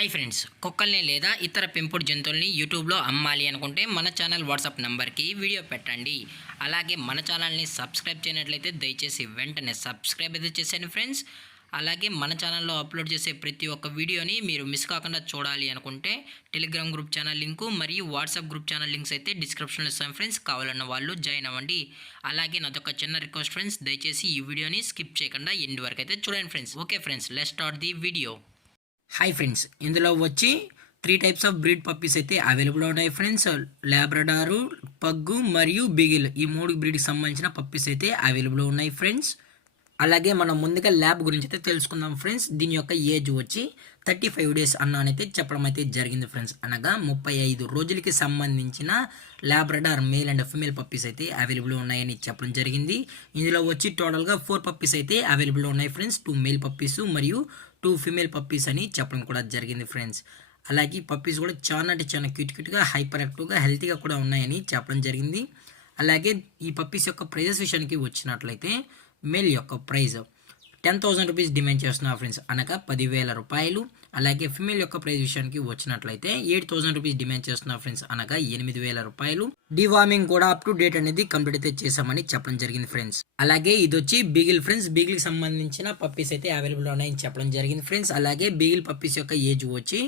Hi friends, కుక్కల్ని లేదా ఇతర పెంపుడు జంతువుల్ని యూట్యూబ్లో అమ్మాలి అనుకుంటే మన ఛానల్ వాట్సాప్ నెంబర్కి వీడియో పెట్టండి. అలాగే మన ఛానల్ని సబ్స్క్రైబ్ చేయనట్లయితే దయచేసి వెంటనే సబ్స్క్రైబ్ అయితే చేసేయండి ఫ్రెండ్స్. అలాగే మన ఛానల్లో అప్లోడ్ చేసే ప్రతి ఒక్క వీడియోని మీరు మిస్ కాకుండా చూడాలి అనుకుంటే టెలిగ్రామ్ గ్రూప్ ఛానల్ లింకు మరియు వాట్సాప్ గ్రూప్ ఛానల్ లింక్స్ అయితే డిస్క్రిప్షన్లో ఇస్తాను ఫ్రెండ్స్. కావాలన్న వాళ్ళు జాయిన్ అవ్వండి. అలాగే నాదొక చిన్న రిక్వెస్ట్ ఫ్రెండ్స్, దయచేసి ఈ వీడియోని స్కిప్ చేయకుండా ఎండ్ వరకు అయితే చూడండి friends. Okay friends, let's start the video. Hi friends, ఇందులో వచ్చి 3 టైప్స్ ఆఫ్ బ్రీడ్ పప్పీస్ అయితే అవైలబుల్ ఉన్నాయి ఫ్రెండ్స్. లాబ్రడారు, పగ్గు మరియు బిగిల్, ఈ 3 బ్రీడ్కి సంబంధించిన పప్పీస్ అయితే అవైలబుల్ ఉన్నాయి ఫ్రెండ్స్. అలాగే మనం ముందుగా ల్యాబ్ గురించి అయితే తెలుసుకుందాం ఫ్రెండ్స్. దీని యొక్క ఏజ్ వచ్చి 35 డేస్ అన్నానైతే చెప్పడం అయితే జరిగింది ఫ్రెండ్స్. అనగా 35 రోజులకి సంబంధించిన Labrador male and female puppies అయితే అవైలబుల్ ఉన్నాయని చెప్పడం జరిగింది. ఇందులో వచ్చి టోటల్గా 4 పప్పీస్ అయితే అవైలబుల్ ఉన్నాయి ఫ్రెండ్స్. 2 మేల్ పప్పీస్ మరియు 2 ఫిమేల్ పప్పీస్ అని చెప్పడం కూడా జరిగింది ఫ్రెండ్స్. అలాగే ఈ పప్పీస్ కూడా చాలా అంటే చాలా క్యూట్గా హైపర్ యాక్టివ్గా హెల్తీగా కూడా ఉన్నాయని చెప్పడం జరిగింది. అలాగే ఈ పప్పీస్ యొక్క ప్రైజెస్ విషయానికి వచ్చినట్లయితే మేల్ యొక్క ప్రైజ్ 10,000 రూపీస్ డిమాండ్ చేస్తున్నారు ఫ్రెండ్స్, అనగా 10,000 రూపాయలు. అలాగే ఫిమేల్ యొక్క ప్రైజ్ విషయానికి వచ్చినట్లయితే 8,000 రూపీస్ డిమాండ్ చేస్తున్నారు ఫ్రెండ్స్, అనగా 8,000 రూపాయలు. డివార్మింగ్ కూడా అప్ టు డేట్ అనేది కంప్లీట్ అయితే చేసామని చెప్పడం జరిగింది ఫ్రెండ్స్. అలాగే ఇది వచ్చి బీగిల్ ఫ్రెండ్స్. బీగిల్కి సంబంధించిన పప్పీస్ అయితే అవైలబుల్ ఉన్నాయని చెప్పడం జరిగింది ఫ్రెండ్స్. అలాగే బీగిల్ పప్పీస్ యొక్క ఏజ్ వచ్చి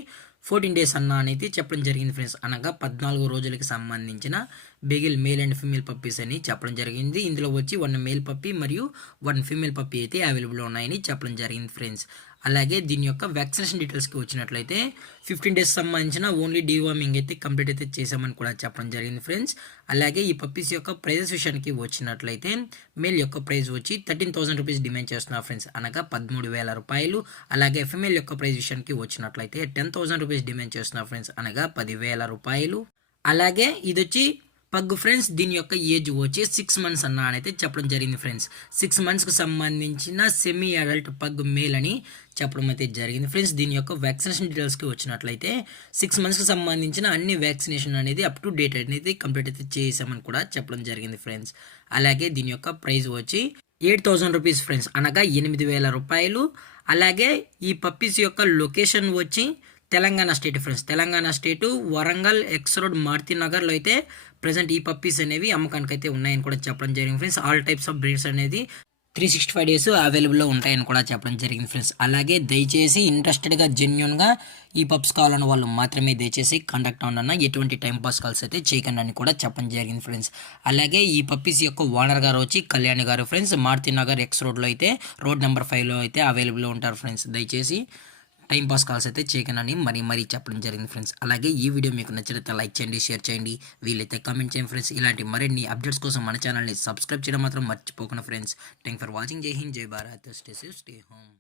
14 డేస్ అన్న అనేది చెప్పడం జరిగింది ఫ్రెండ్స్, అనగా 14 రోజులకి సంబంధించిన beagle male and female puppies అని చెప్పడం జరిగింది. ఇందులో వచ్చి 1 మేల్ పప్పీ మరియు 1 ఫిమేల్ పప్పీ అయితే అవైలబుల్ ఉన్నాయని చెప్పడం జరిగింది ఫ్రెండ్స్. అలాగే దీని యొక్క వ్యాక్సినేషన్ డీటెయిల్స్కి వచ్చినట్లయితే 15 డేస్ సంబంధించిన ఓన్లీ డివార్మింగ్ అయితే కంప్లీట్ అయితే చేసామని కూడా చెప్పడం జరిగింది ఫ్రెండ్స్. అలాగే ఈ పప్పీస్ యొక్క ప్రైజెస్ విషయానికి వచ్చినట్లయితే మేల్ యొక్క ప్రైస్ వచ్చి 13,000 రూపీస్ డిమాండ్ చేస్తున్నారు ఫ్రెండ్స్, అనగా 13,000 రూపాయలు. అలాగే ఫిమేల్ యొక్క ప్రైస్ విషయానికి వచ్చినట్లయితే 10,000 రూపీస్ డిమాండ్ చేస్తున్నారు ఫ్రెండ్స్, అనగా 10,000 రూపాయలు. అలాగే ఇది వచ్చి పగ్గు ఫ్రెండ్స్. దీని యొక్క ఏజ్ వచ్చి 6 మంత్స్ అన్న అని అయితే చెప్పడం జరిగింది ఫ్రెండ్స్. 6 మంత్స్కి సంబంధించిన సెమీ అడల్ట్ పగ్గు మేల్ అని చెప్పడం అయితే జరిగింది ఫ్రెండ్స్. దీని యొక్క వ్యాక్సినేషన్ డీటెయిల్స్కి వచ్చినట్లయితే 6 మంత్స్కి సంబంధించిన అన్ని వ్యాక్సినేషన్ అనేది అప్ టు డేట్ అనేది కంప్లీట్ అయితే చేసామని కూడా చెప్పడం జరిగింది ఫ్రెండ్స్. అలాగే దీని యొక్క ప్రైస్ వచ్చి 8,000 రూపీస్ ఫ్రెండ్స్, అనగా 8,000 రూపాయలు. అలాగే ఈ పప్పీస్ యొక్క లొకేషన్ వచ్చి తెలంగాణ స్టేట్ ఫ్రెండ్స్. తెలంగాణ స్టేటు వరంగల్ ఎక్స్ రోడ్ మారుతి నగర్లో అయితే ప్రజెంట్ ఈ పప్పీస్ అనేవి అమ్మకానికి అయితే ఉన్నాయని కూడా చెప్పడం జరిగింది friends. All types of breeds అనేది 365 డేస్ అవైలబుల్లో ఉంటాయని కూడా చెప్పడం జరిగింది ఫ్రెండ్స్. అలాగే దయచేసి ఇంట్రెస్టెడ్గా జెన్యున్గా ఈ పప్స్ కావాలన్న వాళ్ళు మాత్రమే దయచేసి కాంటాక్ట్ అవ్వనన్నా, ఎటువంటి టైం పాస్ కాల్స్ అయితే చేయకండి అని కూడా చెప్పడం జరిగింది ఫ్రెండ్స్. అలాగే ఈ పప్పీస్ యొక్క ఓనర్ గారు వచ్చి కళ్యాణి గారు ఫ్రెండ్స్. మారుతి నగర్ ఎక్స్ రోడ్లో అయితే రోడ్ నెంబర్ 5లో అయితే అవైలబుల్లో ఉంటారు ఫ్రెండ్స్. దయచేసి టైం పాస్ కాల్స్ అయితే చేయకనని మరీ చెప్పడం జరిగింది ఫ్రెండ్స్. అలాగే ఈ వీడియో మీకు నచ్చితే లైక్ చేయండి, షేర్ చేయండి, వీలైతే కామెంట్ చేయండి ఫ్రెండ్స్. ఇలాంటి మరిన్ని అప్డేట్స్ కోసం మన ఛానల్ని సబ్స్క్రైబ్ చేయడం మాత్రం మర్చిపోకుండా ఫ్రెండ్స్. Thank for watching. జై హింద్, జై Bharat, stay safe, stay home.